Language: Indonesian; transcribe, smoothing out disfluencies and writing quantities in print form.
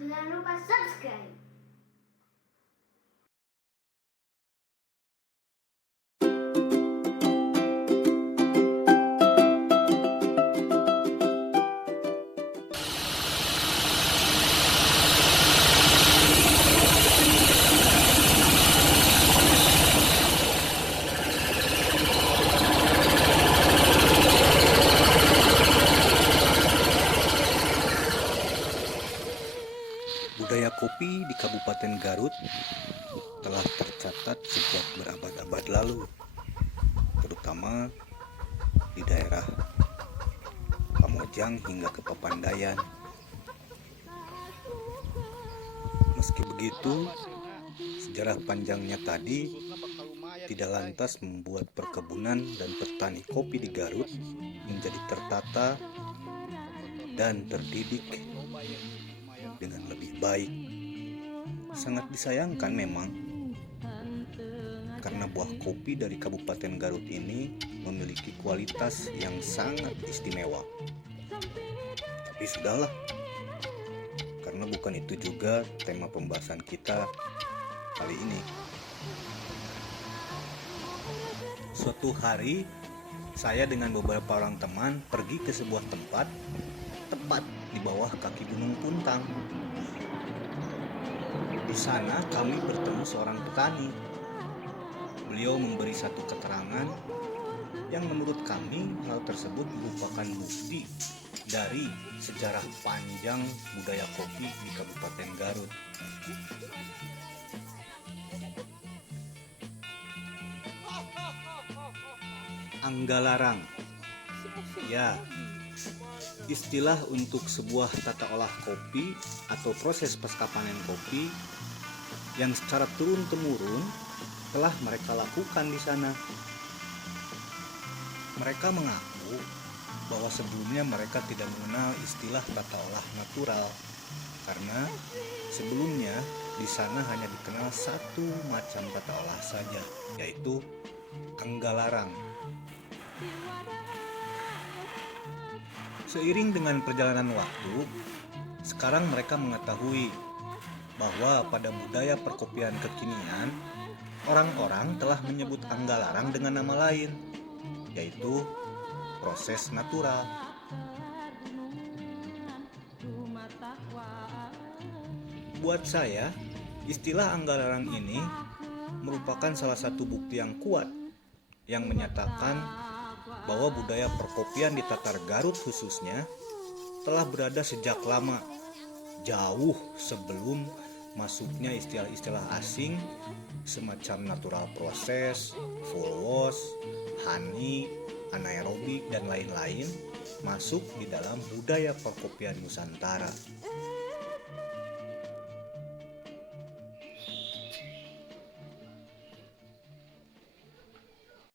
Jangan lupa subscribe. Budaya kopi di Kabupaten Garut telah tercatat sejak berabad-abad lalu, terutama di daerah Pamojang hingga ke Papandayan. Meski begitu, sejarah panjangnya tadi tidak lantas membuat perkebunan dan petani kopi di Garut menjadi tertata dan terdidik dengan lebih baik. Sangat disayangkan memang, karena buah kopi dari Kabupaten Garut ini memiliki kualitas yang sangat istimewa. Tapi sudahlah, karena bukan itu juga tema pembahasan kita kali ini. Suatu hari, saya dengan beberapa orang teman pergi ke sebuah tempat tepat di bawah kaki Gunung Puntang. Di sana kami bertemu seorang petani. Beliau memberi satu keterangan yang menurut kami hal tersebut merupakan bukti dari sejarah panjang budaya kopi di Kabupaten Garut. Anggalarang, ya, istilah untuk sebuah tata olah kopi atau proses pasca panen kopi yang secara turun-temurun telah mereka lakukan di sana. Mereka mengaku bahwa sebelumnya mereka tidak mengenal istilah tata olah natural, karena sebelumnya di sana hanya dikenal satu macam tata olah saja, yaitu anggalarang. Seiring dengan perjalanan waktu, sekarang mereka mengetahui bahwa pada budaya perkopian kekinian, orang-orang telah menyebut anggalarang dengan nama lain, yaitu proses natural. Buat saya, istilah anggalarang ini merupakan salah satu bukti yang kuat yang menyatakan bahwa budaya perkopian di Tatar Garut khususnya telah berada sejak lama, jauh sebelum masuknya istilah-istilah asing semacam natural proses, full wash, honey, anaerobik, dan lain-lain masuk di dalam budaya perkopian Nusantara.